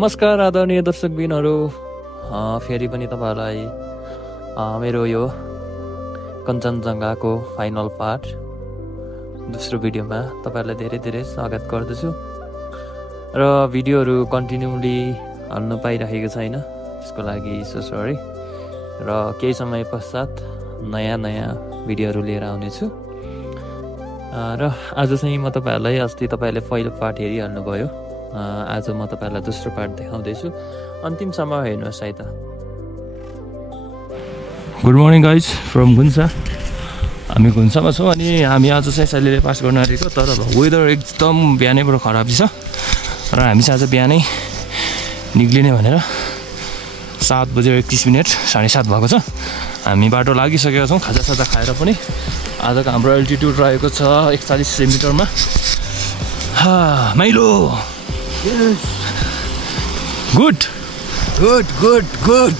नमस्कार आदरणीय दर्शकबिनहरू, फेरि पनि तपाईहरुलाई मेरो यो कञ्चनजङ्घाको फाइनल पार्ट दोस्रो भिडियोमा तपाईहरुलाई धेरै धेरै स्वागत गर्दछु। र भिडियोहरू कन्टिन्युली हाल्नु पाइरहेको छैन, त्यसको लागि सो सरी। र केही समय पश्चात नयाँ भिडियोहरू लिएर आउनेछु। र आज चाहिँ म तपाईहरुलाई, अस्ति तपाईहरुले पहिलो पार्ट हेरिहाल्नु भयो, आज म तपाईहरुलाई दोस्रो पार्ट देखाउँदैछु। अन्तिमसम्म हेर्नुहोस् है त। Good morning guys from Gunsa. हामी गुन्सामा छौँ अनि हामी आज चाहिँ सेलेले पास गर्न आँटेको, तर वेदर एकदम बिहानैबाट खराब छ र हामी चाहिँ आज बिहानै निक्लिने भनेर 7:31 7:30 भएको छ। हामी बाटो लागिसकेका छौँ खाजासाजा खाएर पनि। आजको हाम्रो एल्टिट्युड रहेको छ 41 मिटरमा। माइलो गुड गुड गुड गुड।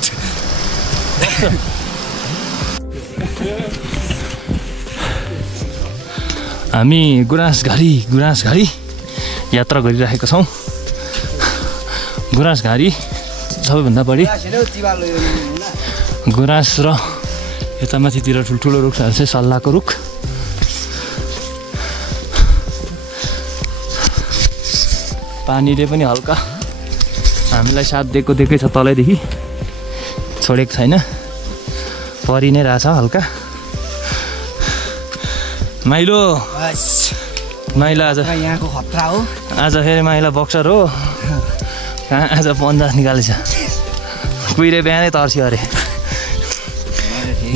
हामी गुराँसघारी यात्रा गरिरहेका छौँ। गुराँसघारी सबैभन्दा बढी गुराँस र यता माथितिर ठुल्ठुलो रुखहरू चाहिँ सल्लाहको रुख। पानीले पनि हल्का हामीलाई साथ दिएकै छ, तलैदेखि छोडेको छैन, परि नै रहेछ हल्का। माइलो आज यहाँको खतरा हो। आज फेरि माइला बक्सर हो, आज 50 निकालेछ। कुहिरे बिहानै तर्स्यो अरे।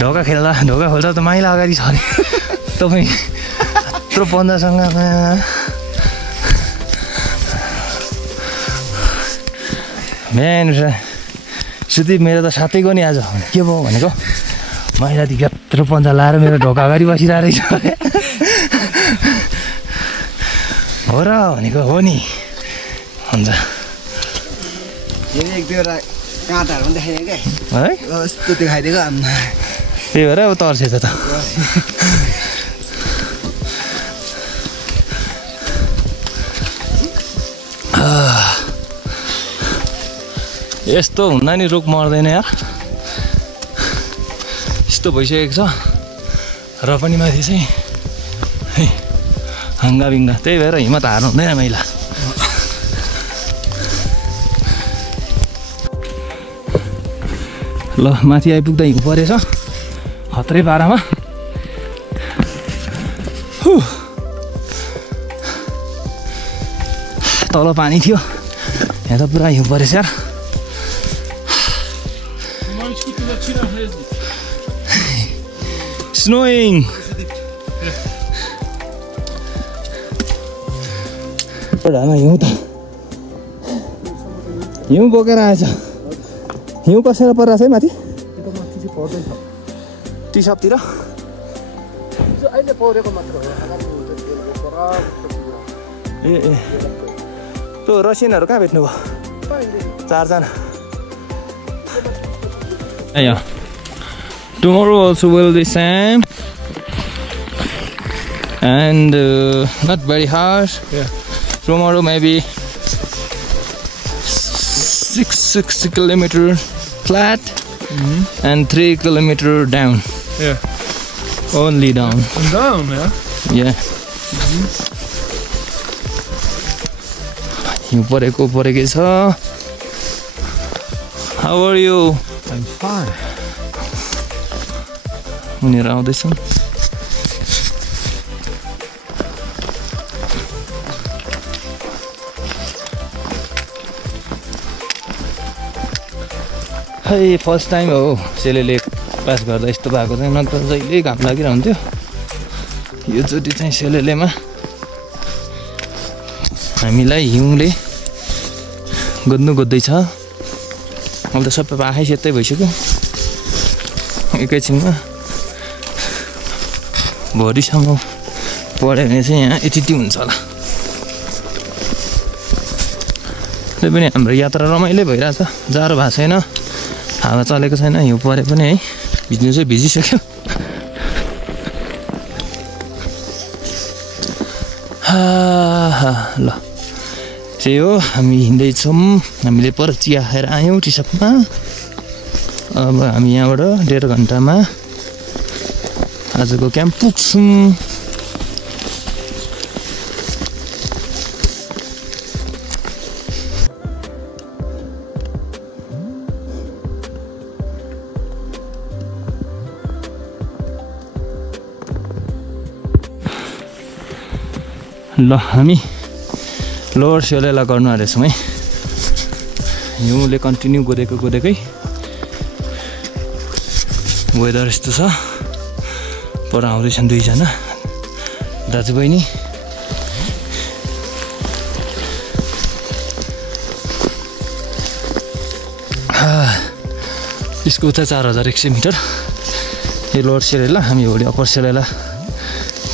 ढोका खोल्दा त माइला अगाडि छ अरे। तपाईँ यत्रो 50सँग बिहान सुदीप मेरो त साथैको नि आज के भयो भनेको, महिलादेखि यत्रो पन्जा लाएर मेरो ढोका अगाडि बसिरहेको रहेछ अरे। हो र भनेको हो नि हुन्छ। एक दुईवटा काँटाहरू पनि देखाइदियो क्या है, यस्तो देखाइदिएको। त्यही भएर अब तर्सेछ त। यस्तो हुँदा नि रुख मर्दैन यार, यस्तो भइसकेको छ। र पनि माथि चाहिँ है हङ्गाबिङ्गा, त्यही भएर हिम्मत हार्नु हुँदैन महिला। ल माथि आइपुग्दा हिउँ परेछ खत्रै पारामा। तल पानी थियो, यहाँ त पुरा हिउँ परेछ यार। स्नोइङ हिउँ त हिउँ बोकेर आएछ। हिउँ कसेर परिरहेछ है माथि टी सपतिर। ए त्यो रसियनहरू कहाँ भेट्नु भयो? 4 जना। Yeah. Tomorrow also will be same and not very harsh. Yeah. Tomorrow maybe 6 kilometer flat and 3 kilometer down. Yeah. Only down. And down, yeah. Yeah. हिउँ परेकै छ। How are you? I'm fine. उनीहरू आउँदैछन्। है फर्स्ट टाइम हो सेलेले pass गर्दा यस्तो भएको चाहिँ, नत्र जहिले घाम लागिरहन्थ्यो। योचोटि चाहिँ सेलेलेमा हामीलाई हिउँले गोद्दैछ। अब त सबै आँखै सेतै भइसक्यो। एकैछिनमा भोलिसम्म पढ्यो भने चाहिँ यहाँ यति हुन्छ होला। त्यही पनि हाम्रो यात्रा रमाइलो भइरहेछ, जाडो भएको छैन, हावा चलेको छैन, हिउँ परे पनि है भिज्नु चाहिँ भिजिसक्यो। ल त्यही हो हामी हिँड्दैछौँ हामीले पर चिया खाएर आयौँ टी सपमा अब हामी यहाँबाट 1.5 घन्टामा आजको क्याम्प पुग्छौँ ल हामी लोवर सेलेला गर्नु आँटेछौँ है हिउँले कन्टिन्यू गोदेकै वेदर यस्तो छ पर आउँदैछन् 2 जना दाजुबहिनी यसको उता 4100 मिटर यो लोवर सेलेला हामी भोलि अप्पर सेलेला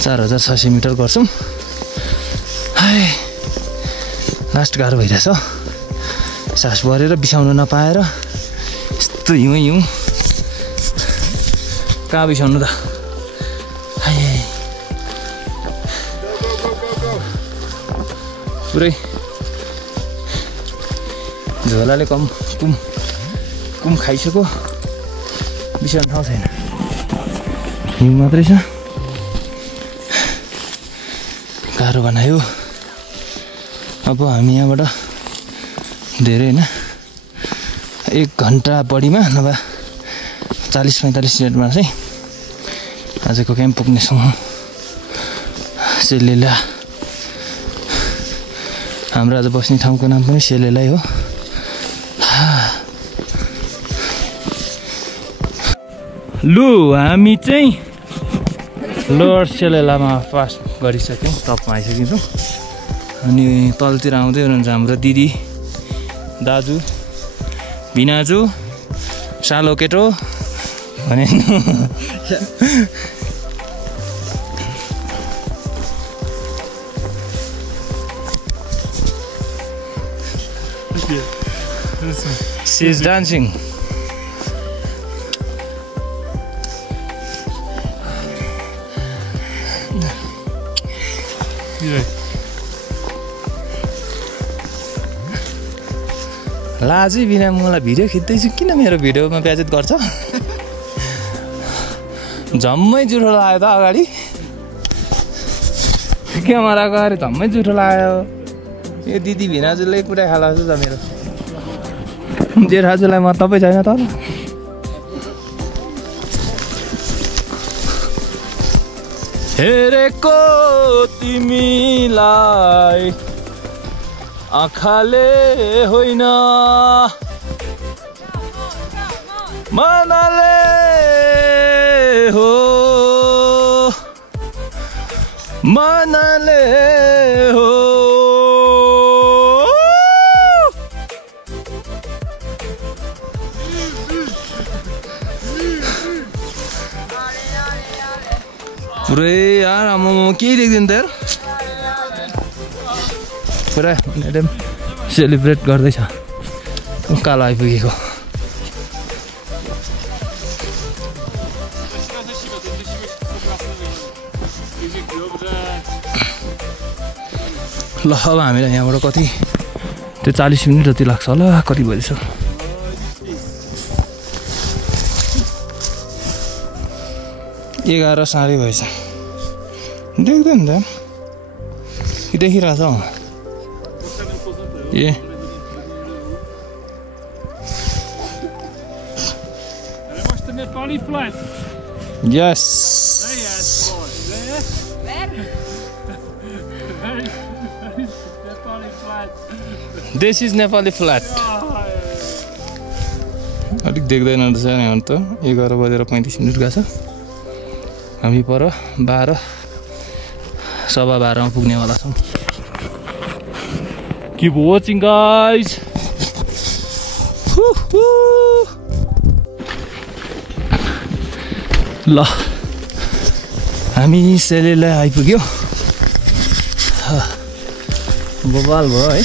4600 मिटर गर्छौँ लास्ट गाह्रो भइरहेछ सास भरेर बिसाउन नपाएर यस्तो हिउँ कहाँ बिसाउनु त पुरै झोलाले कुम खाइसक्यो बिसाउनु ठाउँ छैन हिउँ मात्रै छ गाह्रो बनायो अब हामी यहाँबाट धेरै होइन 1 घन्टा बढीमा नभए 40-45 मिनटमा चाहिँ आजको क्याम्प पुग्नेछौँ सेलेला हाम्रो आज बस्ने ठाउँको नाम पनि सेलेलै हो लु हामी चाहिँ लोवर सेलेलामा पास गरिसक्यौँ टपमा आइसक्यौँ अनि तलतिर आउँदै हुनुहुन्छ हाम्रो दिदी दाजु भिनाजु सालो केटो भने she is dancing लाजै बिना मलाई भिडियो खिच्दैछु किन मेरो भिडियोमा बेइज्जत गर्छ झम्मै जुठो लाग्यो त अगाडि क्यामेरा गएर झम्मै जुठो लाग्यो यो दिदी भिनाजुले कुरा खाला जस्तो छ मेरो जेठाजुलाई म तपाईँ छैन त हेरेको तिमीलाई आँखाले होइन मनले हो मनले हो पुरै यार आमा केही देख्दैन त यार पुरा एकदम सेलिब्रेट गर्दैछ उकालो आइपुगेको ल अब हामीलाई यहाँबाट कति त्यो 40 मिनट जति लाग्छ होला कति बजेछ 11 साढे भएछ देख्दैन त कि देखिरहेछ ए Nepali flat. Yes. Nepali flat. This is Nepali flat. अलिक देख्दैन रहेछ यहाँ त 11:35 गएको छ हामी पर 12:15 मा पुग्नेवाला छौँ Keep watching guys. ल हामी सेलेला आइपुग्यो बबाल भयो है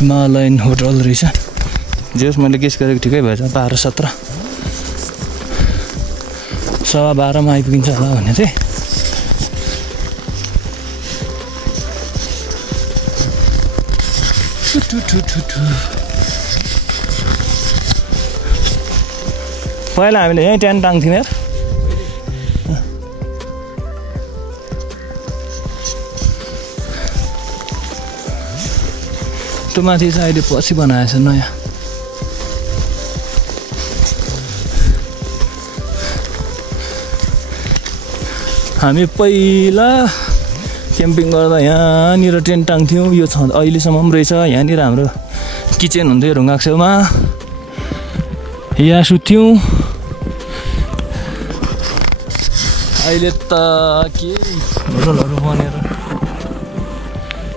हिमालयन होटल रहेछ जस मैले गेस गरेको ठिकै भएछ 12:17 12:15 मा आइपुगिन्छ होला भने चाहिँ पहिला हामीले यहीँ टेन्ट टाङ्थ्यौँ यार त्यो माथि चाहिँ अहिले पछि बनाएछ नयाँ हामी पहिला क्याम्पिङ गर्दा यहाँनिर टेन्ट टाङ्थ्यौँ यो छ अहिलेसम्म पनि रहेछ यहाँनिर हाम्रो किचन हुन्थ्यो ढुङ्गाको छेउमा यहाँ सुत्थ्यौँ अहिले त के होटलहरू बनेर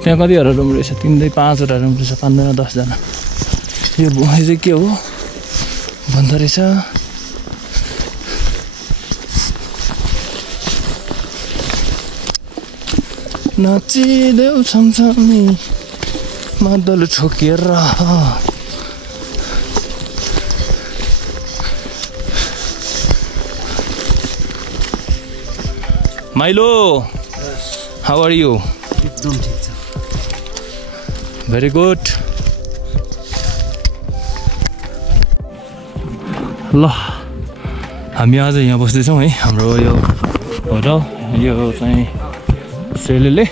त्यहाँ कतिवटा रुम रहेछ 3-5वटा रुम रहेछ 5-10जना यो चाहिँ के हो भन्दो रहेछ नाचिदेऊ छमछमी मादल ठोकेर माइलो हाउ आर यू एकदम ठिक छ भेरी गुड ल हामी आज यहाँ बस्दैछौँ है हाम्रो यो होटल यो चाहिँ सेलेले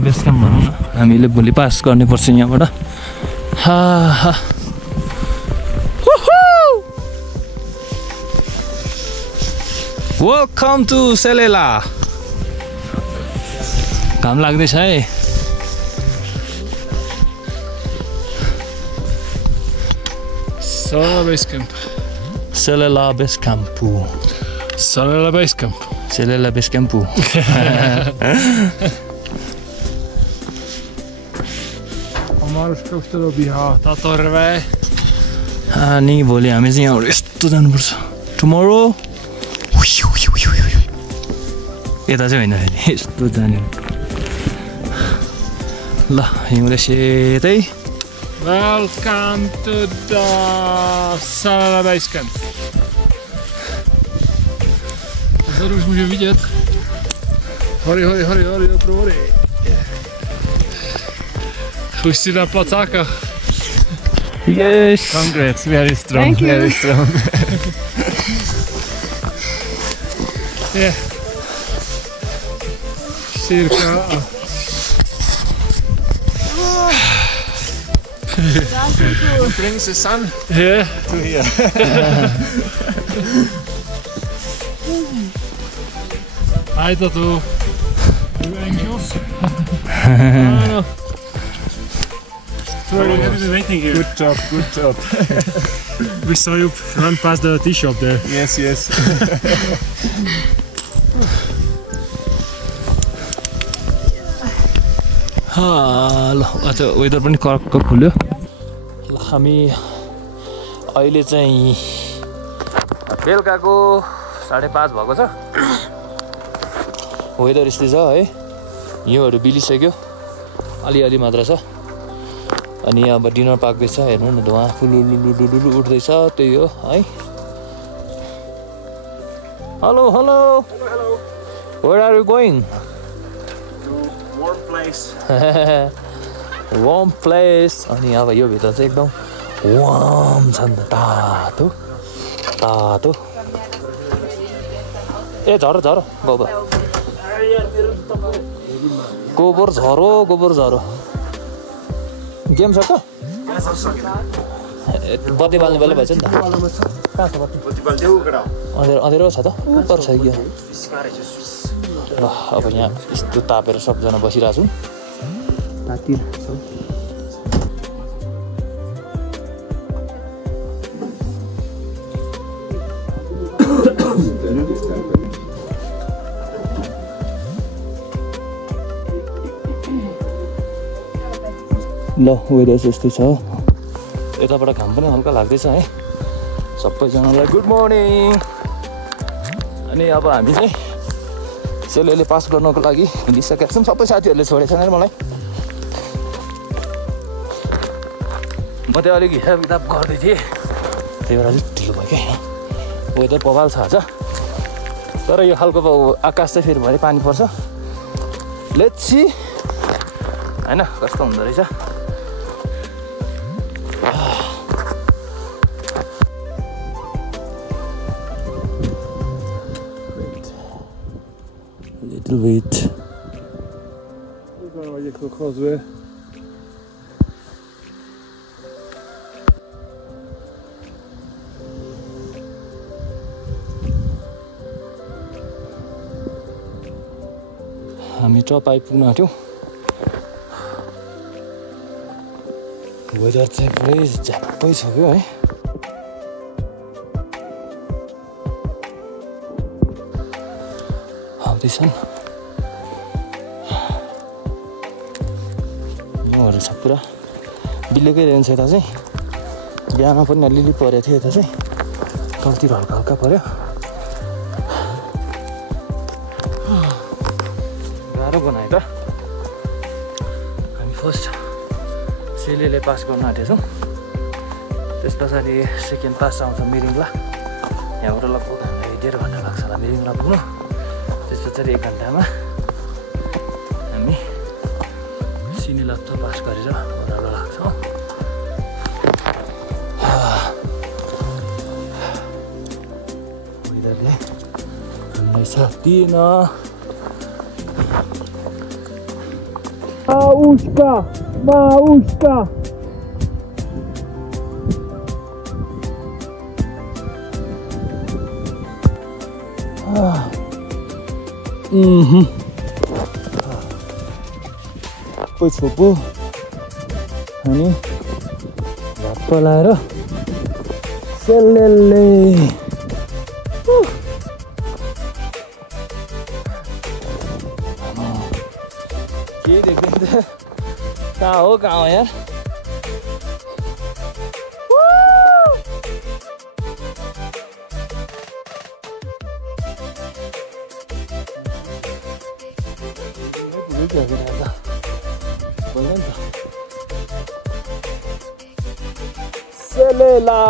बेस क्याम्प भनौँ न हामीले भोलि पास गर्नुपर्छ यहाँबाट हा हा वेलकम टु सेलेला घाम लाग्दैछ है Salala Base Camp. Selela base camp Salala Base Camp. Selela base camp Omaruskohtelu pihaa Tatorve. अनि भोलि हामी चाहिँ यहाँबाट यस्तो जानुपर्छ टुमोरो यता चाहिँ होइन यस्तो जाने ल हिउँले सेतै Welcome to the Salala Base Camp. Zaraz musimy widzieć. Hori, próbuj. Chustí na placákach. Yes. Congrats, very strong. Thank you. Very strong. Yeah. Cirka. Brings the sun Yeah. to here. Hi, Tatu. You anxious? No. So we have been waiting here. Good job. We saw you run past the tea shop there. Yes. ल आज weather पनि कर्क खुल्यो ल हामी अहिले चाहिँ बेलुकाको 5:30 भएको छ वेदर यस्तै छ है हिउँहरू बिलिसक्यो अलि मात्र छ अनि अब डिनर पाक्दैछ हेर्नु न धुवा फुलुलुलुलुलु उठ्दैछ त्यही हो है hello Where are you going? Warm place. Warm place अनि अब यो भित्र चाहिँ एकदम वार्म छ नि त तातो ए झरो गोबर झरो गेम सक्छ बत्ती बाल्ने बेला भएछ नि त कहाँ छ बत्ती अँधेरो छ त ऊपर छ कि ल अब यहाँ यस्तो तापेर सबजना बसिरहेको छौँ ल वेदर यस्तै छ यताबाट घाम पनि हल्का लाग्दैछ है सबैजनालाई गुड मर्निङ अनि अब हामी चाहिँ सेलेले पास गर्नको लागि हिँडिसकेका छौँ सबै साथीहरूले छोडेको छैन मलाई म चाहिँ अलिक हिसाब किताब गर्दै थिएँ त्यही भएर अलिक ढिलो भयो क्या वेदर बवाल छ आज तर यो खालको आकाश चाहिँ फेरि भरे पानी पर्छ लेट्स सी होइन कस्तो हुँदो रहेछ little bit. We're going to causeway. हामी टप आइपुग्न आँट्यौँ वेदर चाहिँ पुरै झ्याप्पै छ क्या है आउँदैछन् हिउँहरू छ पुरा बिलेकै रहेछ यता चाहिँ बिहामा पनि अलिअलि परेको थियो यता चाहिँ कतितिर हल्का हल्का पर्यो गाह्रो बनायो त हामी फर्स्ट सेलेले पास गर्न आँटेछौँ त्यस पछाडि सेकेन्ड पास आउँछ मिरिङला यहाँबाट लगभग हामीलाई 1.5 घन्टा लाग्छ होला मिरिङला पुग्नु त्यस पछाडि 1 घन्टामा हामी सिनेलत्त पास गरेर ओह्रालो लाग्छौँ वेदरले हामीलाई साथ दिएन Bałuszka! Ôi छोपो अनि भात पलाएर सेलेले के देख्दैन कहाँ हो यार सेलेला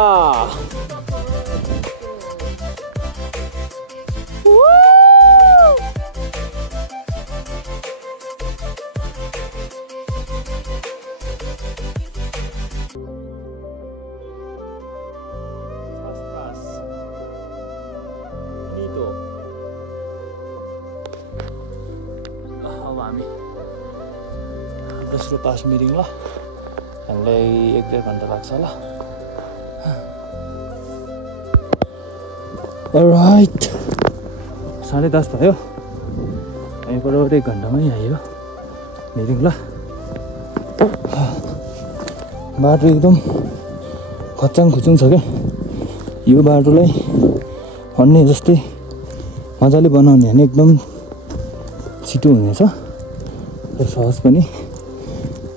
हामी दोस्रो पास मिरिङ ल हामीलाई 1.5 घन्टा लाग्छ होला अलराइट 10:30 भयो हामी बराबर 1 घन्टामै आइयो मिरिङ ल बाटो एकदम खच्याङ खुचुङ छ क्या यो बाटोलाई भन्ने जस्तै मजाले बनाउने भने एकदम छिटो हुनेछ र सहज पनि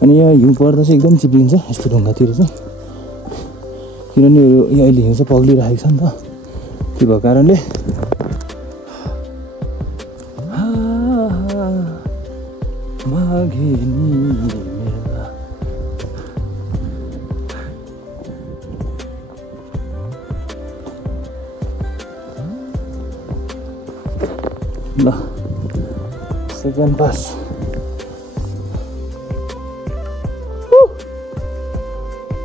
अनि यहाँ हिउँ पर्दा चाहिँ एकदम चिप्लिन्छ यस्तो ढुङ्गातिर चाहिँ किनभने यो अहिले हिउँ चाहिँ पग्लिरहेको छ नि त त्यो भएको कारणले ल सेकेन्ड पास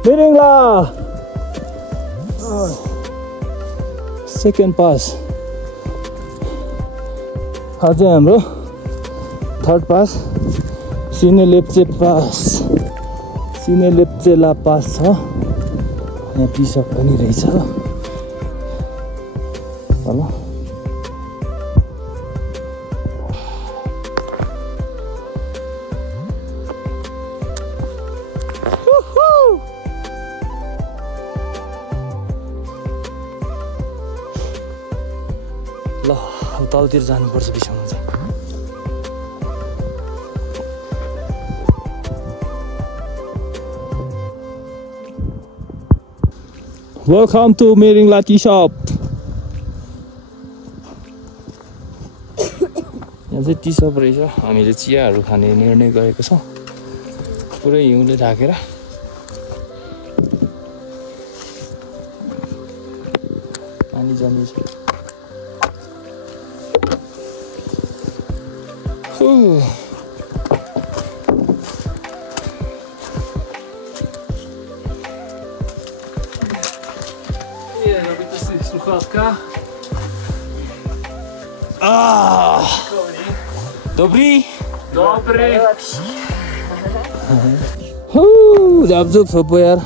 मिरिङला सेकेन्ड पास अझै हाम्रो थर्ड पास सिनेलेप्चे ला पास छ यहाँ पिसअप पनि रहेछ ल ल अब तलतिर जानुपर्छ बिसाउनु चाहिँ वेलकम टु मिरिङला टी सप यहाँ चाहिँ टी सप रहेछ हामीले चियाहरू खाने निर्णय गरेको छौँ पुरै हिउँले ढाकेर पानी जमिन्छ Słuchawka. Ah! Dobry. Dobry. झापझुप छोपो यार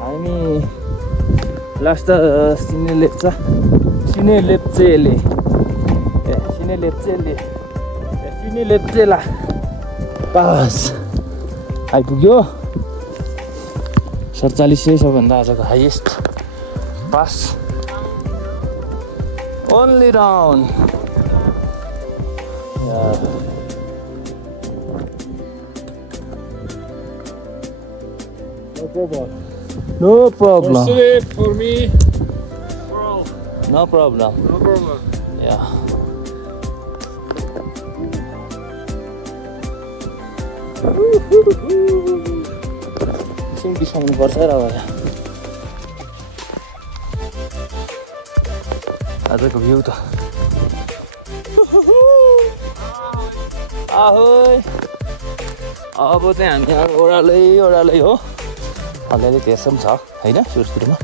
हामी लास्ट त सिने लेप्चेला पास आइपुग्यो 47 सबभन्दा आजको highest pass only round No problem. For me. No problem. No problem. Yeah. Sing bisaunu पर्छ र अब आजको भ्यू त ahoy अब चाहिँ हामी ओह्रालै हो अलिअलि त्यसो पनि छ होइन सुरुमा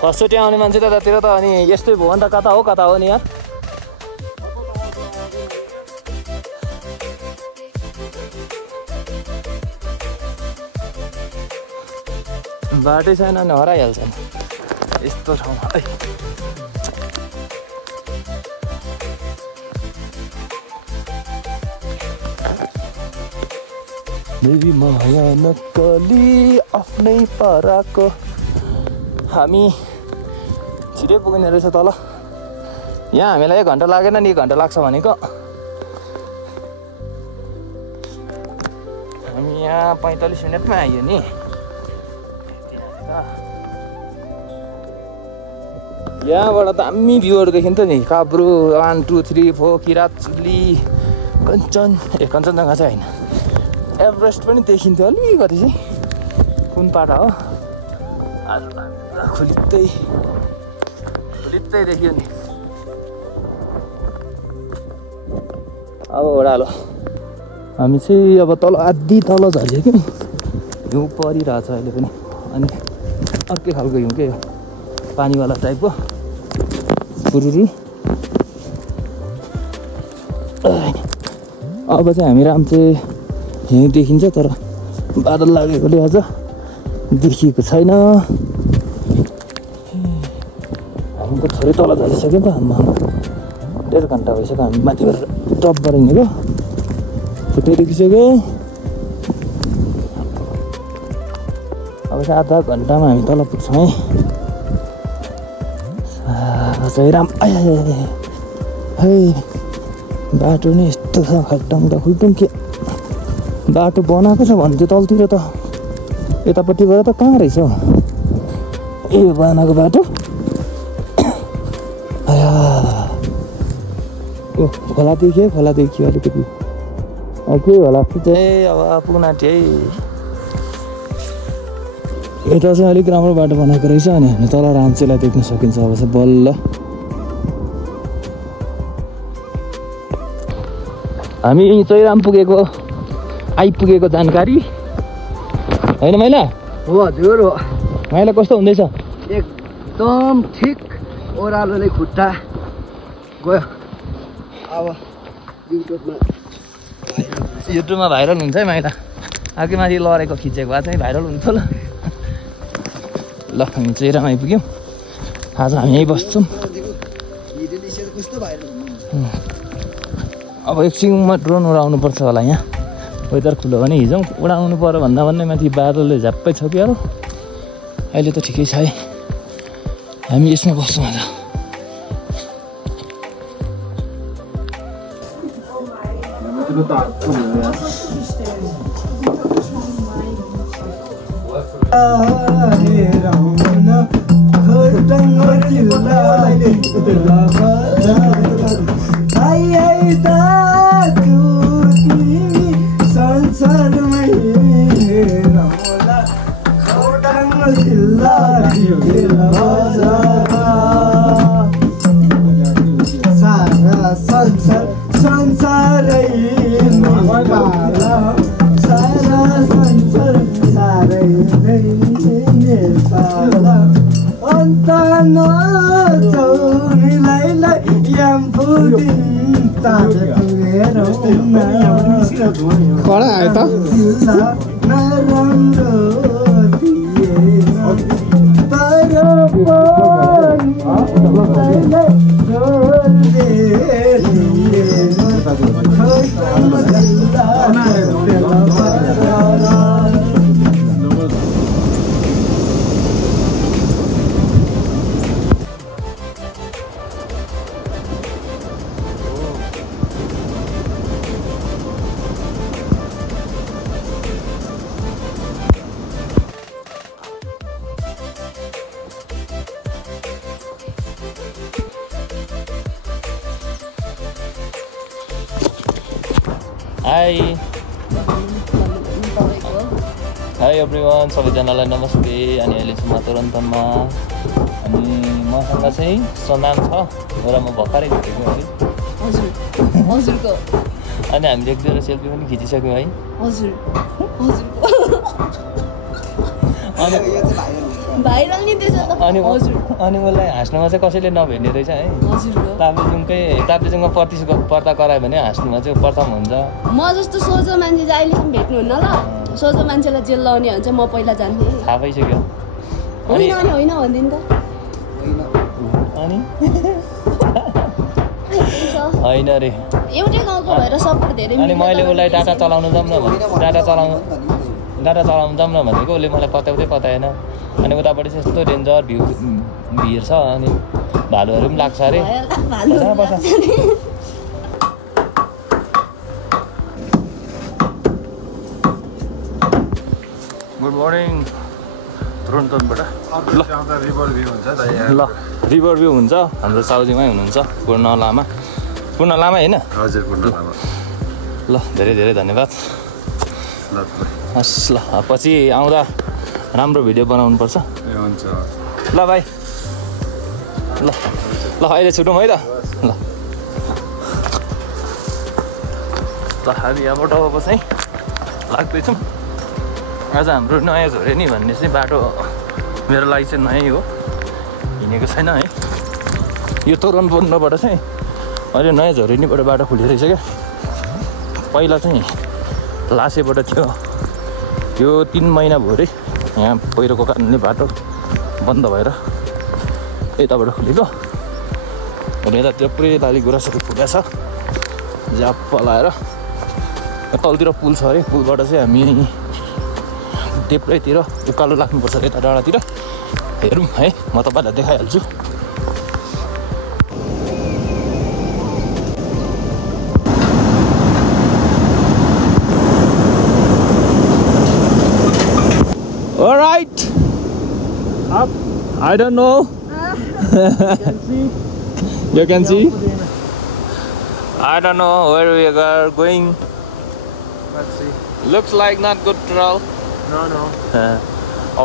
फर्स्टचोटि आउने मान्छे त त्यतातिर त अनि यस्तै भयो नि त कता हो नि यार बाटै छैन अनि हराइहाल्छ नि यस्तो ठाउँमा देवी माया नक्कली आफ्नै पाराको हामी छिटै पुग्ने रहेछ तल यहाँ हामीलाई 1 घन्टा लागेन नि 1 घन्टा लाग्छ भनेको हामी यहाँ 45 मिनटमा आइयो नि यहाँबाट दामी भ्यूहरू देखिन्छ नि काब्रो 1 2 3 4 किरात चुली कञ्चनजङ्घा चाहिँ होइन एभरेस्ट पनि देखिन्थ्यो अलिकति चाहिँ कुन पाटा हो आज खुलित्तै देखियो नि अब ओह्रालो हामी चाहिँ अब तल आधी तल झऱ्यो कि हिउँ परिरहेछ अहिले पनि अनि अर्कै खालको हिउँ के हो पानीवाला टाइपको पुरुरु अब चाहिँ हामी राम चाहिँ हिउँ देखिन्छ तर बादल लागेकोले अझ देखिएको छैन हाम्रो छोरी तल झरिसक्यो नि त आम्मा 1.5 घन्टा भइसक्यो हामी माथिबाट टपबाट हिँडेको फोटो देखिसक्यो अब चाहिँ आधा घन्टामा हामी तल पुग्छौँ है राम है बाटो नै यस्तो छ खल्टङ के बाटो बनाएको छ भने चाहिँ तलतिर त यतापट्टि गएर त कहाँ रहेछ ए बनाएको बाटो खोला देखियो अलिकति के होला चाहिँ अब पुग्न आँट्यो है यता चाहिँ अलिक राम्रो बाटो बनाएको रहेछ अनि हामी तल राम्चेलाई देख्न सकिन्छ अब चाहिँ बल्ल हामी चाहिँ आइपुगेको जानकारी होइन मैला हो हजुर हो मैला कस्तो हुँदैछ एकदम ठिक ओह्रालोले खुट्टा गयो अब युट्युबमा भाइरल हुन्छ है मैला अघि माथि लडेको खिचेको भए चाहिँ भाइरल हुन्छ ल हामी चाहिँ आइपुग्यौँ आज हामी यहीँ बस्छौँ अब एकछिनमा ड्रोन उडाउनु पर्छ होला यहाँ वेदर खुल्यो भने हिजो उडाउनु पर्यो भन्दा माथि बादलले झ्याप्पै छोप्यो अहिले त ठिकै छ है हामी यसमा बस्छौँ आज सानो चौरीलाई याम्फुदिन ताज पुगेर कडा आयो त नराम्रो थिएन तर हाई एभ्रिवान, सबैजनालाई नमस्ते। अनि अहिले चाहिँ म तुरन्तमा अनि मसँग चाहिँ समान छ र म भर्खरै भेटेको है। हजुरको अनि हामीले एक दुईवटा सेल्फी पनि खिचिसक्यौँ है। भाइरल नि त्यसो त। अनि उसलाई हाँस्नुमा चाहिँ कसैले नभेट्ने रहेछ है। ताप्लेजुङमा पर्दा करायो भने हाँस्नुमा चाहिँ प्रथम हुन्छ। म जस्तो सोझो मान्छे चाहिँ अहिलेसम्म भेट्नुहुन्न ल। सोझो मान्छेलाई जेल लगाउने हो भने चाहिँ म पहिला जान्थेँ। थाहा भइसक्यो। होइन भनिदिनु त। अनि होइन रे, एउटै गाउँको भएर सपोर्ट धेरै। अनि मैले उसलाई डाटा चलाउनु जाऊँ न डाटा चलाउनु जाऊँ न भनेको उसले मलाई पताएन। अनि उतापट्टि चाहिँ यस्तो डेन्जर भिड छ अनि भालुहरू पनि लाग्छ अरे। गुड मर्निङ तुरन्तबाट। ल रिभर भ्यू हुन्छ। हाम्रो साउजीमै हुनुहुन्छ पूर्ण लामा होइन? हजुर पूर्ण लामा। ल धेरै धेरै धन्यवाद। हस् ल, पछि आउँदा राम्रो भिडियो बनाउनुपर्छ। हुन्छ ल भाइ, ल अहिले छुटौँ है त। ल हामी यहाँबाट अब चाहिँ लाग्दैछौँ। आज हाम्रो नयाँ झोरेनी भन्ने चाहिँ बाटो मेरो लागि चाहिँ नयाँ हो, हिँडेको छैन है। यो तोरणबन्दबाट चाहिँ अहिले नयाँ झोरेनीबाट बाटो खुलिरहेछ क्या। पहिला चाहिँ लासेबाट थियो, त्यो 3 महिना भयो अरे। यहाँ पहिरोको कारणले बाटो बन्द भएर यताबाट खुलेको। अनि यतातिर पुरै लाली गुराँसहरू फुटेको छ, झ्याप्प लाएर। तलतिर पुल छ अरे, पुलबाट चाहिँ हामी देब्रैतिर उकालो लाग्नुपर्छ यता डाँडातिर। हेरौँ है, म तपाईँलाई देखाइहाल्छु। Alright, up. I don't know. You can see. I don't know where we are going. Let's see. Looks like not good trail. No.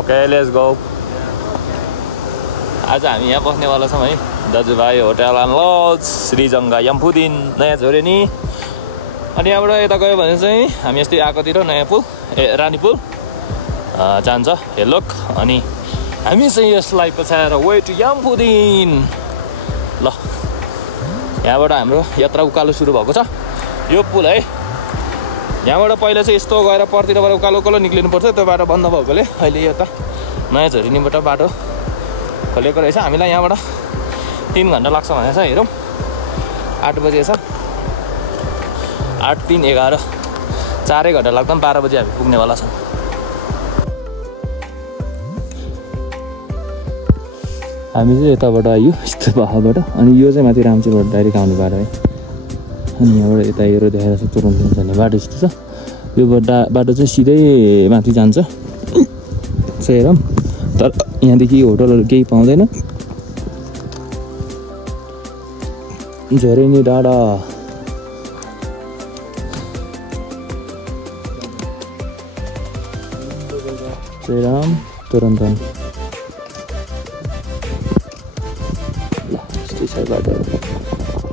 Okay, let's go. आज हामी यहाँ बस्नेवाला छौँ है। दाजुभाइ होटल एन्ड लज श्रीजङ्गा याम्फुदिन नयाँ झोरेनी। अनि यहाँबाट यता गयो भने चाहिँ हामी यस्तै आएकोतिर नयाँ पुल रानी पुल जान्छ हेलोक। अनि हामी चाहिँ यसलाई पछाएर वे टु याम्फुदिन। ल यहाँबाट हाम्रो यात्रा उकालो सुरु भएको छ। यो पुल है, यहाँबाट पहिला चाहिँ यस्तो गएर परतिरबाट उकालो निक्लिनु पर्छ। त्यो बाटो बन्द भएकोले अहिले यता नयाँ झोरेनीबाट बाटो खोलेको रहेछ। हामीलाई यहाँबाट 3 घन्टा लाग्छ भनेको छ। हेरौँ, 8 बजे छ, 8, 3, 11, 4 घन्टा लाग्दा पनि 12 बजे हामी पुग्नेवाला छौँ। हामी चाहिँ यताबाट आयो यस्तो पाहाडबाट। अनि यो चाहिँ माथि रामचेबाट डाइरेक्ट आउने बाटो है। अनि यहाँबाट यता हेरेर देखाएर चाहिँ तुरन्त जाने बाटो यस्तो छ। यो बाटो चाहिँ सिधै माथि जान्छ। हेरौँ, तर यहाँदेखि होटलहरू केही पाउँदैन। झोरेनी डाँडा श्रीराम तुरन्तन। ल यस्तै छ बाटो।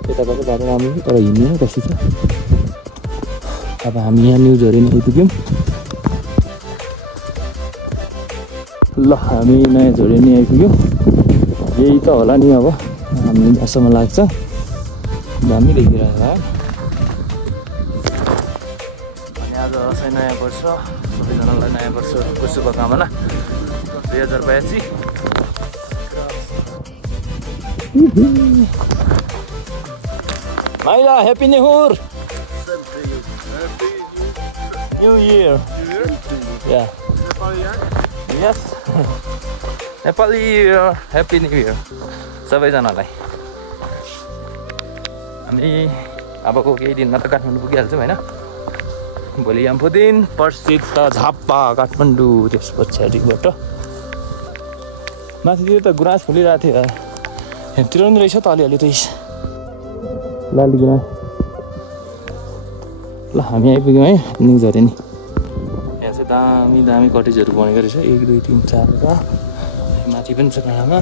यताबाट बाटो राम्रो छ तर हिँड्नु कस्तो छ। अब हामी यहाँ न्यू झोरेनी आइपुग्यौँ। ल हामी नयाँ झोरेनी आइपुग्यौँ। यही त होला नि अब हामी बसमा लाग्छ दामी देखिरहेको है अनि आज चाहिँ नयाँ वर्ष सबैजनालाई नयाँ वर्षको शुभकामना 2082 Maila, Happy New Year! New Year! Yeah. Yes. Nepali Year, Happy New Year. सबैजनालाई अनि अबको केही दिनमा त काठमाडौँ पुगिहाल्छौँ होइन भोलि यामफुदिन पर्सि त झापा काठमाडौँ त्यस पछाडिबाट माथितिर त गुराँस फुलिरहेको थियो हेरतिर पनि रहेछ त अलिअलि त्यही लाली गुराँस ल हामी आइपुग्यौँ है न्यु झरेनी यहाँ चाहिँ दामी दामी कटेजहरू बनेको रहेछ 1 2 3 4 का माथि पनि छ काँडामा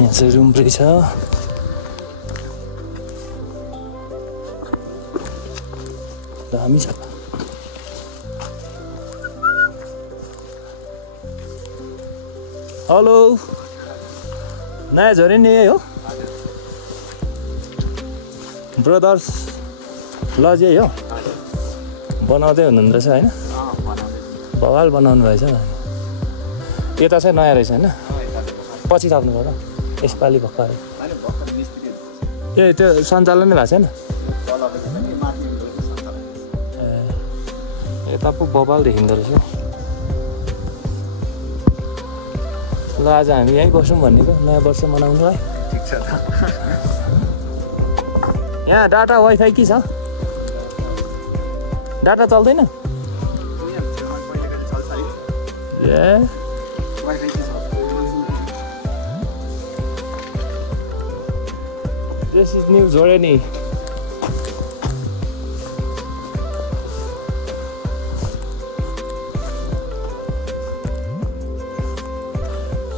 यहाँ चाहिँ रुम रहेछ दामी छ हेलो नयाँ झरेनी यही हो ब्रदर्स लज यही हो बनाउँदै हुनुहुँदो रहेछ होइन बवाल बनाउनु भएछ यता चाहिँ नयाँ रहेछ होइन पछि थप्नु पर्यो यसपालि भर्खर ए त्यो सञ्चालन नै भएको छैन यता पो बवाल देखिँदो रहेछ ल आज हामी यहीँ बसौँ भनेको नयाँ वर्ष मनाउनुलाई ठिक छ यहाँ डाटा वाइफाई के छ डाटा चल्दैन ए This is New Zoreni.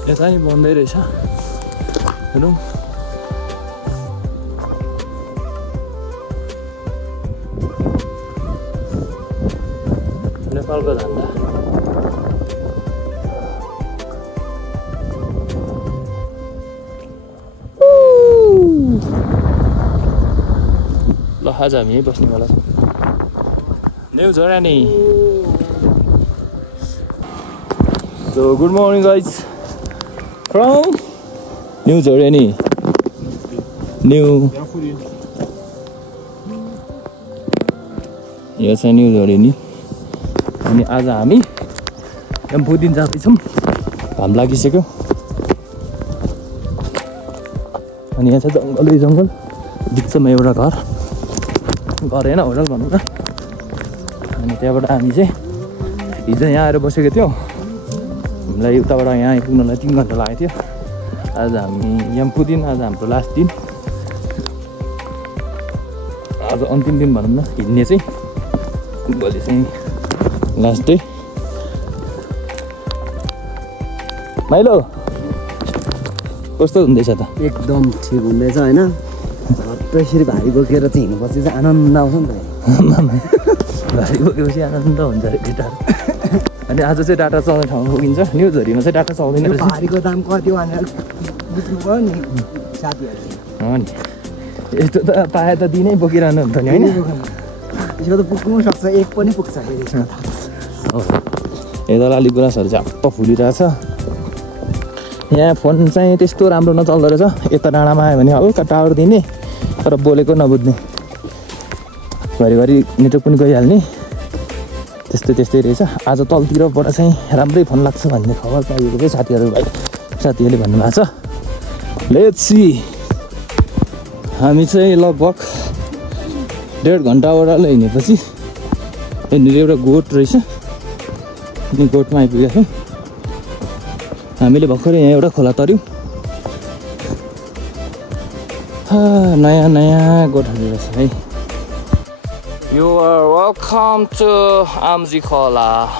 यता नि बन्दै रहेछ रुम नेपालको झन्डा ल आज हामी यहीँ बस्नेवाला छौँ new झरेनी So good morning guys from New Zoreni New यो चाहिँ न्यु झरेनी अनि आज हामी यामफुदिन जाँदैछौँ घाम लागिसक्यो अनि यहाँ चाहिँ जङ्गलै जङ्गल बिचमा एउटा घर होइन होटल भनौँ न अनि त्यहाँबाट हामी चाहिँ हिजो यहाँ आएर बसेको थियौँ हामीलाई उताबाट यहाँ आइपुग्नलाई 3 घन्टा लागेको थियो आज हामी यामफुदिन आज हाम्रो लास्ट दिन आज अन्तिम दिन भनौँ न हिँड्ने चाहिँ भोलि चाहिँ लास्ट डे माइलो कस्तो हुँदैछ त एकदम ठिक हुँदैछ होइन त्यसरी भारी बोकेर चाहिँ हिँड्नुपर्छ चाहिँ आनन्द आउँछ नि त भारी बोकेपछि आनन्द हुन्छ अरे केटा अनि आज चाहिँ डाटा चल्ने ठाउँमा पुगिन्छ न्यु झरीमा चाहिँ डाटा चल्दैन रहेछ भारीको दाम कति भनेर बुझ्नु भयो नि साथीहरूले हो नि यस्तो त पाए त दिनै बोकिरहनु हुन्छ नि होइन यसको त पुग्नु सक्छ एक पनि पुग्छ फेरि यता लालीगुराँसहरू चाहिँ हप्प फुलिरहेछ यहाँ फोन चाहिँ त्यस्तो राम्रो नचल्दो रहेछ यता डाँडामा आयो भने हल्का टावर दिने तर बोलेको नबुझ्ने घरिघरि नेटवर्क पनि गइहाल्ने त्यस्तै रहेछ आज तलतिरबाट चाहिँ राम्रै फोन लाग्छ भन्ने खबर पाइएको चाहिँ साथीहरूले भन्नुभएको छ लेट्स सी हामी चाहिँ लगभग 1.5 घन्टा ओह्रालो हिँडेपछि यहाँनिर एउटा गोठ रहेछ अनि गोठमा आइपुगेको छौँ हामीले भर्खरै यहाँ एउटा खोला तर्यौँ नयाँ गोठहरू रहेछ है You are welcome to Amji Khola,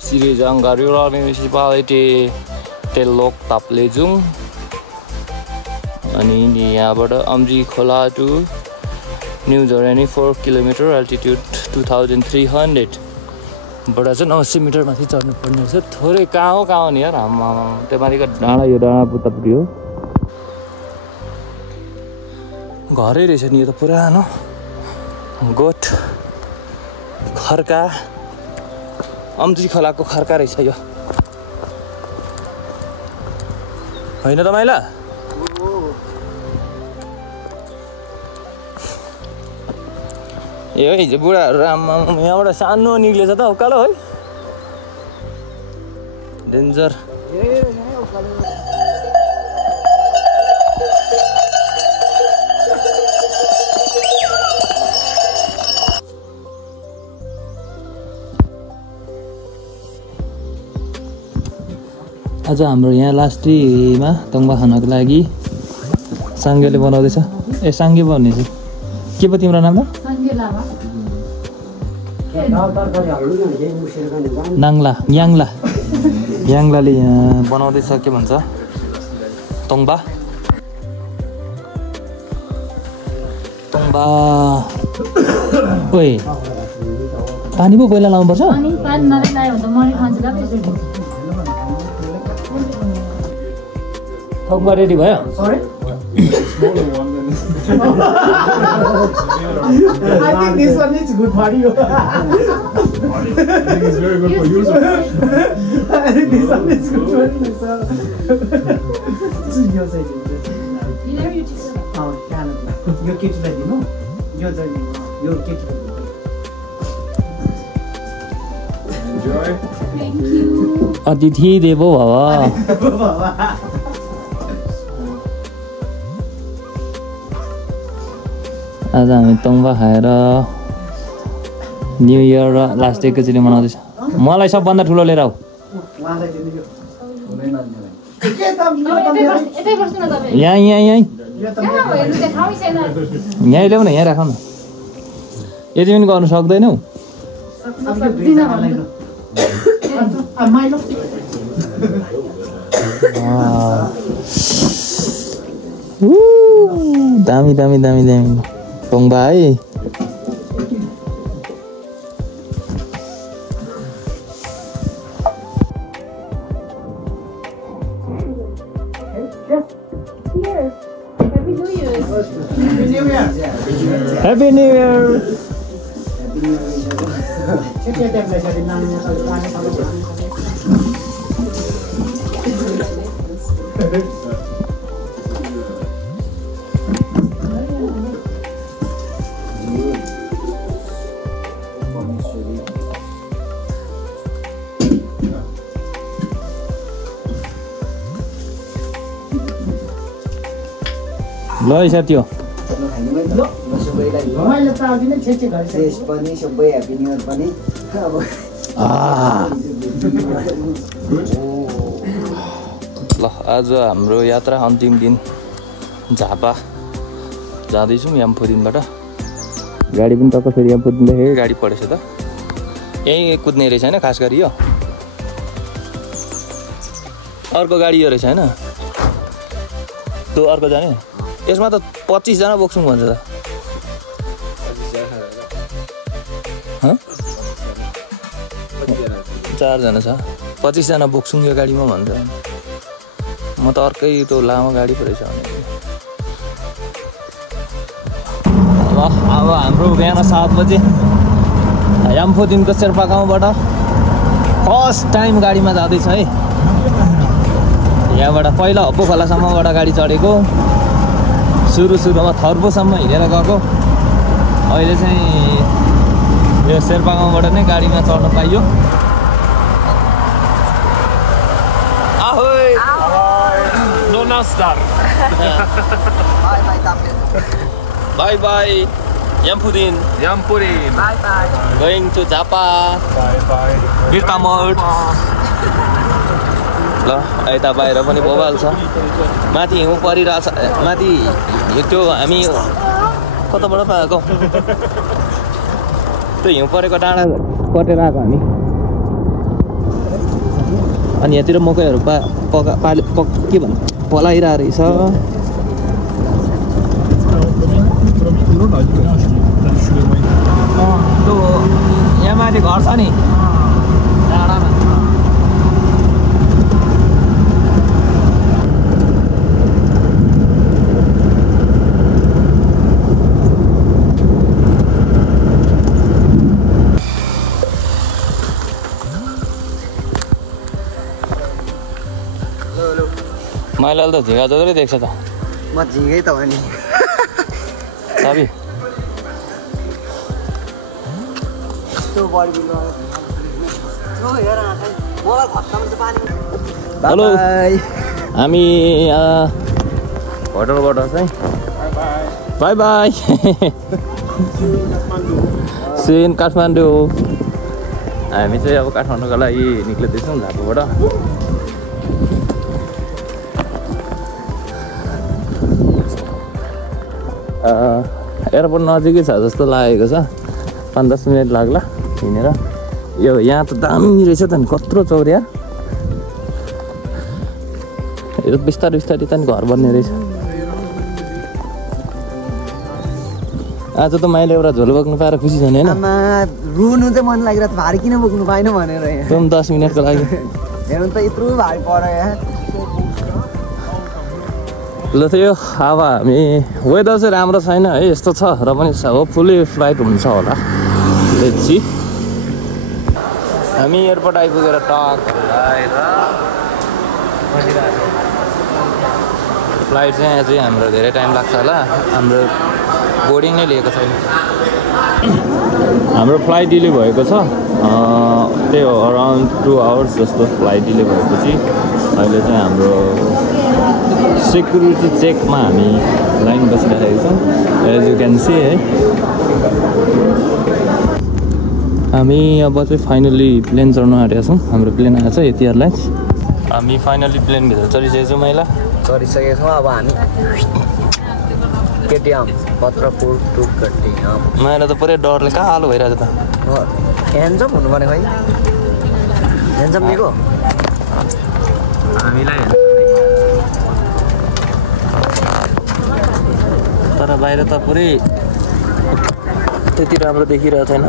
Sirijanga Rural Municipality, Telok Taplejung. अनि यहाँबाट अम्जी खोला टु न्यु झरेनी 4 किलोमिटर अल्टिट्युड 2300 बाट चाहिँ 900 मिटर माथि चढ्नु पर्ने रहेछ। थोरै कहाँ नि यार, आम्मा त्यो माथिको डाँडा, यो डाँडा पुतापट्टि हो। घरै रहेछ नि यो त पुरानो गोठ खर्का, अम्ची खोलाको खर्का रहेछ यो, होइन त माइला? ए हिजो बुढाहरू आम्मा यहाँबाट सानो निक्लेछ त उकालो है, डेन्जर। आज हाम्रो यहाँ लास्ट डेमा तङ्बा खानको लागि साङ्गेले बनाउँदैछ। ए साङ्गे बनाउने चाहिँ के पो तिम्रो नाम? नाङ्ला याङ्ला, याङ्लाले यहाँ बनाउँदैछ के भन्छ तङ्बा। तङ्बा ओए पानी पो पहिला लाउनुपर्छ। तङ्बा रेडी भयो? I think this one is good for you. I think it's very good for you. I think this one is good for you. So, this is your side. Oh, Canada. Your kids ready, no? Your kids ready. Enjoy. Thank you. अतिथि देवो भव। आज हामी तङ्बा खाएर new year र last day एकैचोटि मनाउँदैछ। मलाई सबभन्दा ठुलो लिएर आऊ। यहाँ यहाँ ल्याउ न, यहाँ राख न। यति पनि गर्नु सक्दैनौ? दामी दामी दामी दामी तङ्बा है। Happy New Year. ल साथी हो सबै ह्याप्पी न्यु इयर पनि ल आज हाम्रो यात्रा अन्तिम दिन झापा जाँदैछौँ यामफुदिनबाट। गाडी पनि टक्क फेरि यामफुदिनदेखि गाडी पढेछ त, यहीँ कुद्ने रहेछ होइन खास गरी यो अर्को गाडी यो रहेछ होइन, त्यो अर्को जाने यसमा त 25 जना बोक्छौँ भन्छ त। 4 जना छ, 25 जना बोक्छौँ यो गाडीमा भन्छ। म त अर्कै त्यो लामो गाडी पो रहेछ भने। अब हाम्रो बिहान 7 बजे यामफुदिनको शेर्पा गाउँबाट फर्स्ट टाइम गाडीमा जाँदैछ है। यहाँबाट पहिला हप्पु खोलासम्मबाट गाडी चढेको, सुरुमा थर्पोसम्म हिँडेर गएको, अहिले चाहिँ यो शेर्पा गाउँबाट नै गाडीमा चढ्न पाइयो। Bye bye Yampudin. Bye bye. Going to Japa. Bye bye. Birkamot. ल यता बाहिर पनि बबाल छ, माथि हिउँ परिरहेछ। माथि त्यो हामी कताबाट पाएको त्यो हिउँ परेको डाँडा कटेर आएको हामी। अनि यहाँतिर मकैहरू के भन्नु पलाइरहेको रहेछ। त्यो यहाँ माथि घर छ नि, माइलाले त झिगा जत्रै देख्छ त म झिगै त हो नि साबी यस्तो बडी बिल्डर हेर मलाई खत्तम छ पानी हेलो हामी होटलबाट चाहिँ बाई बाई सिन काठमाडौँ हामी चाहिँ अब काठमाडौँको लागि निक्लिँदैछौँ झापाबाट एयरपोर्ट नजिकै छ जस्तो लागेको छ 5-10 मिनट लाग्ला हिँडेर यो यहाँ त दामी रहेछ त नि कत्रो चौर यार यो बिस्तारै बिस्तारै त नि घर बन्ने रहेछ आज त मैले एउटा झोल बोक्नु पाएर खुसी छैन होइन आमा रुनु चाहिँ मन लागिरहेको भारी किन बोक्नु पाएन भनेर यहाँ तुम 10 मिनटको लागि हेर्नु त यत्रो भारी पर्यो यहाँ ल त्यो अब हामी वेदर चाहिँ राम्रो छैन है यस्तो छ र पनि होपफुली फ्लाइट हुन्छ होला लेट्स सी हामी एयरपोर्ट आइपुगेर टक लगाएर फ्लाइट चाहिँ अझै हाम्रो धेरै टाइम लाग्छ होला हाम्रो बोर्डिङ नै लिएको छैन हाम्रो फ्लाइट डिले भएको छ त्यही हो अराउन्ड 2 आवर्स जस्तो फ्लाइट डिले भएपछि अहिले चाहिँ हाम्रो सेक्युरिटी चेकमा हामी लाइन बसिरहेको छौँ एज यु क्यान सी है हामी अब चाहिँ फाइनली प्लेन चढ्नु आँटेका छौँ हाम्रो प्लेन आएको छ यति एयरलाइन्स हामी फाइनली प्लेनभित्र चढिसकेको छौँ महिला चढिसकेको छौँ अब हामी केटिएम पत्रपुर टु केटिएम महिला त पुरै डरले कहाँ हालो भइरहेको छ त ह्यान्डसम हुनु पर्ने खै ह्यान्डसम दिएको हामीलाई तर बाहिर त पुरै त्यति राम्रो देखिरहेको छैन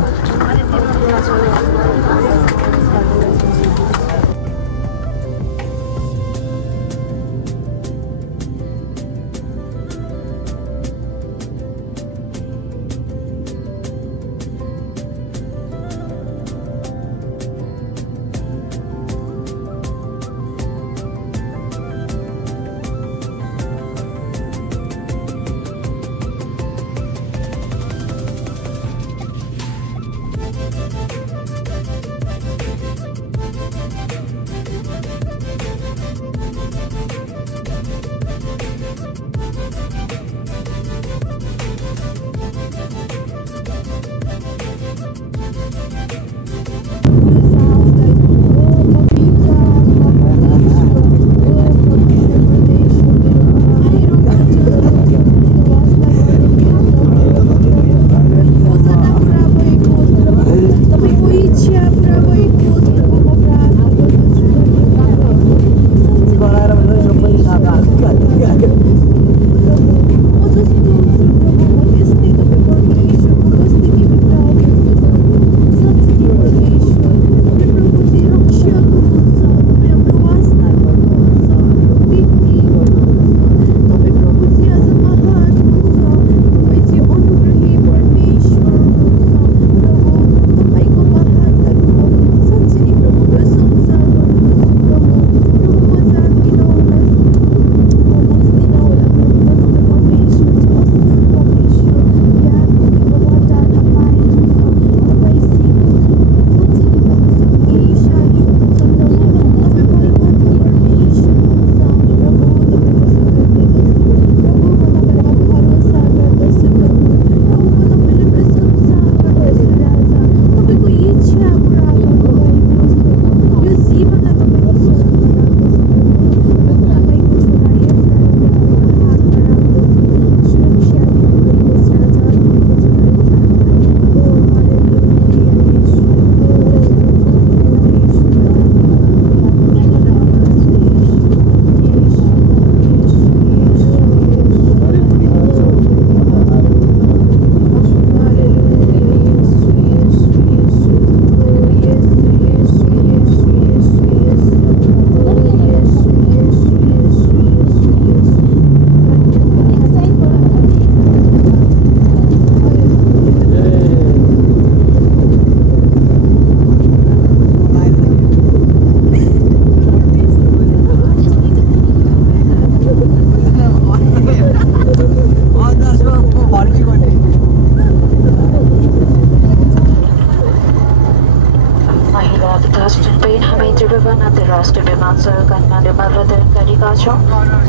विमानस्थल काठमाडौँमा अवतरण गरेका छौँ।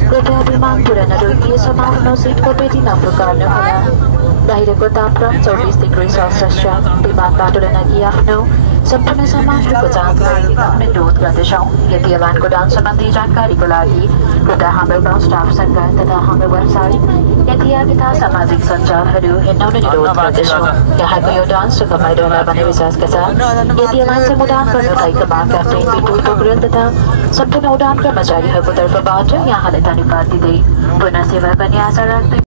कृपया विमान तुरन्त रोकिएसम्म आफ्नो सिटको पेटी नपुकार्नुहोला। बाहिरको तापक्रम 24 डिग्री सेल्सियस छ। विमानबाट उड्न अघि आफ्नो सम्पूर्ण सामग्रीको जाँच गरी राख्ने अनुरोध गर्दछौँ। यदि उडानको उडान सम्बन्धी जानकारीको लागि कृपया हाम्रो ग्राउन्ड स्टाफसँग तथा हाम्रो वेबसाइट इत्यादि तथा सामाजिक सञ्जालहरू हेर्न अनुरोध गर्दछौँ। यहाँको यो उडान सुखमय रहला भन्ने विश्वासका साथ यदि उडानसँग उडान गर्नुभएकोमा क्याप्टेन बिटुल पोखरेल तथा सम्पूर्ण उडान कर्मचारीहरूको तर्फबाट यहाँलाई धन्यवाद दिँदै पुनः सेवा गर्ने आशा राख्दै